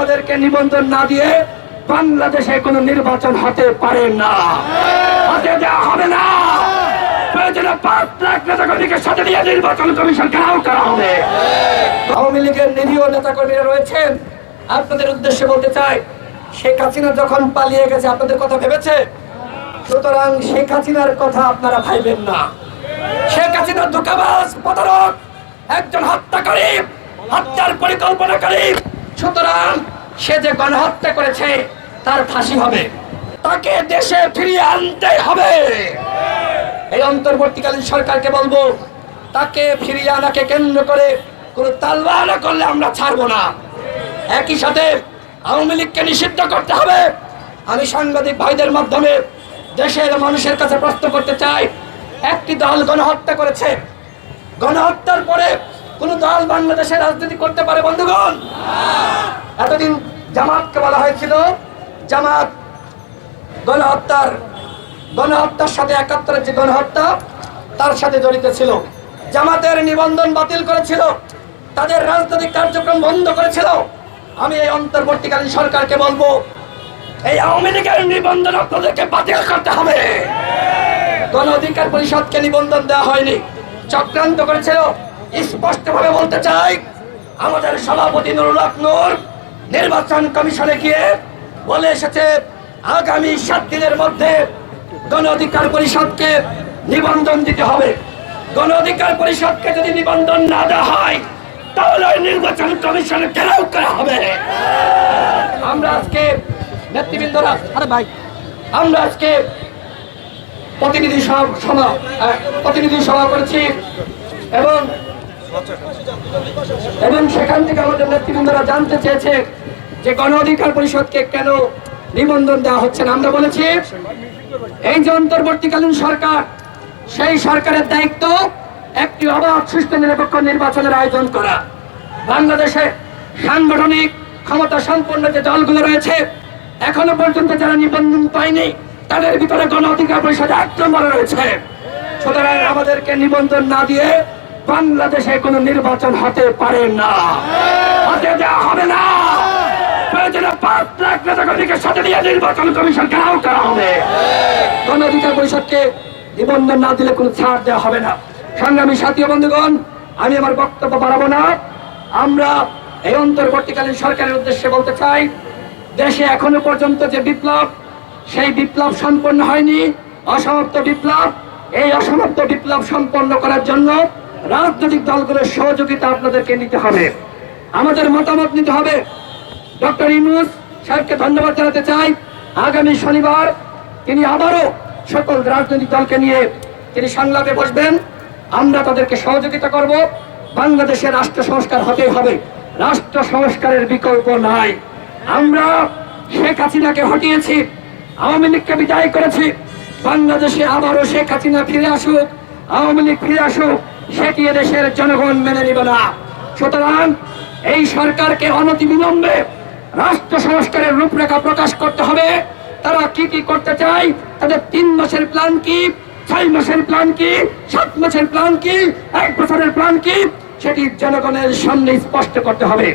আমাদেরকে নিবন্ধন না দিয়ে বাংলাদেশে কোনো নির্বাচন হতে পারে না। হতে দেওয়া হবে না। আওয়ামী লীগের আপনাদের বলতে চাই যখন পালিয়ে গেছে, আপনাদের কথা ভেবেছে? সুতরাং কথা আপনারা ভাইবেন না। শেখ একজন হত্যাকারী, হত্যার পরিকল্পনাকারী সুতরাং সে যে গণহত্যা করেছে, তার ফাঁসি হবে। তাকে দেশে ফিরিয়ে আনতে হবে। এই অন্তর্বর্তীকালীন সরকারকে বলব, তাকে ফিরিয়ে আনাকে কেন্দ্র করে কোন তালবাহানা করলে আমরা ছাড়বো না। একই সাথে আওয়ামী লীগকে নিষিদ্ধ করতে হবে। আমি সাংবাদিক ভাইদের মাধ্যমে দেশের মানুষের কাছে প্রশ্ন করতে চাই, একটি দল গণহত্যা করেছে। গণহত্যার পরে কোন দল বাংলাদেশে রাজনীতি করতে পারে, বন্ধুগণ? এতদিন জামাতকে বলা হয়েছিল, জামাত গণহত্যার গণহত্যার সাথে একাত্তরের যে গণহত্যা, তার সাথে জড়িত ছিল। জামাতের নিবন্ধন বাতিল করেছিল, তাদের রাজনৈতিক কার্যক্রম বন্ধ করেছিল। আমি এই অন্তর্বর্তীকালীন সরকারকে বলব, এই আওয়ামী লীগের নিবন্ধন আপনাদেরকে বাতিল করতে হবে। গণ অধিকার পরিষদকে নিবন্ধন দেওয়া হয়নি, চক্রান্ত করেছিল স্পষ্টভাবে বলতে চাই, আমাদের সভাপতি নুরুল হক নূর নির্বাচন কমিশনে গিয়ে বলে এসেছে, আগামী সাত দিনের মধ্যে গণ অধিকার পরিষদকে নিবন্ধন দিতে হবে। গণ অধিকার পরিষদকে যদি নিবন্ধন না দেওয়া হয়, তাহলে নির্বাচন কমিশনে ঘেরাও করা হবে। আমরা আজকে নেতৃবৃন্দরা, আরে ভাই, আমরা আজকে প্রতিনিধি সভা প্রতিনিধি সভা করেছি এবং এবং সেখান থেকে আমাদের নেতৃবৃন্দরা জানতে চেয়েছে যে গণ অধিকার পরিষদকে কেন নিবন্ধন দেওয়া হচ্ছে না। আমরা বলেছি, এই যে অন্তর্বর্তীকালীন সরকার, সেই সরকারের দায়িত্ব একটি অবাধ, সুষ্ঠু, নিরপেক্ষ নির্বাচনের আয়োজন করা। বাংলাদেশে সাংগঠনিক ক্ষমতা সম্পন্ন যে দলগুলো রয়েছে, এখনও পর্যন্ত যারা নিবন্ধন পায়নি, তাদের ভিতরে গণ অধিকার পরিষদ এক নম্বরে রয়েছে। সুতরাং আমাদেরকে নিবন্ধন না দিয়ে বাংলাদেশে কোনো নির্বাচন হতে পারে না। হতে দেওয়া হবে না। নির্বাচন কমিশন না দিলে কোনো হবে না। সংগ্রামী বন্ধুগণ, আমি আমার বক্তব্য বাড়াবো না। আমরা এই অন্তর্বর্তীকালীন সরকারের উদ্দেশ্যে বলতে চাই, দেশে এখনও পর্যন্ত যে বিপ্লব, সেই বিপ্লব সম্পন্ন হয়নি। অসমাপ্ত বিপ্লব, এই অসমাপ্ত বিপ্লব সম্পন্ন করার জন্য রাজনৈতিক দলগুলোর সহযোগিতা আপনাদেরকে নিতে হবে। আমাদের মতামত নিতে হবে। ডক্টর ইনুস সাহেবকে ধন্যবাদ জানাতে চাই। আগামী শনিবার তিনি আবারও সকল রাজনৈতিক দলকে নিয়ে তিনি সংলাপে বসবেন। আমরা তাদেরকে সহযোগিতা করব। বাংলাদেশের রাষ্ট্র সংস্কার হতেই হবে। রাষ্ট্র সংস্কারের বিকল্প নাই। আমরা শেখ হাসিনাকে হটিয়েছি। আওয়ামী লীগকে বিদায় করেছি। বাংলাদেশে আবারও শেখ হাসিনা ফিরে আসুক। আওয়ামী লীগ ফিরে আসুক। সেটি দেশের জনগণ মেনে নিবে না? সুতরাং এই সরকারকে অনতিবিলম্বে রাষ্ট্র সংস্কারের রূপরেখা প্রকাশ করতে হবে। তারা কি কি করতে চায়? তাদের তিন মাসের প্ল্যান কি? ছয় মাসের প্ল্যান কি? সাত মাসের প্ল্যান কি? এক বছরের প্ল্যান কি? সেটি জনগণের সামনে স্পষ্ট করতে হবে।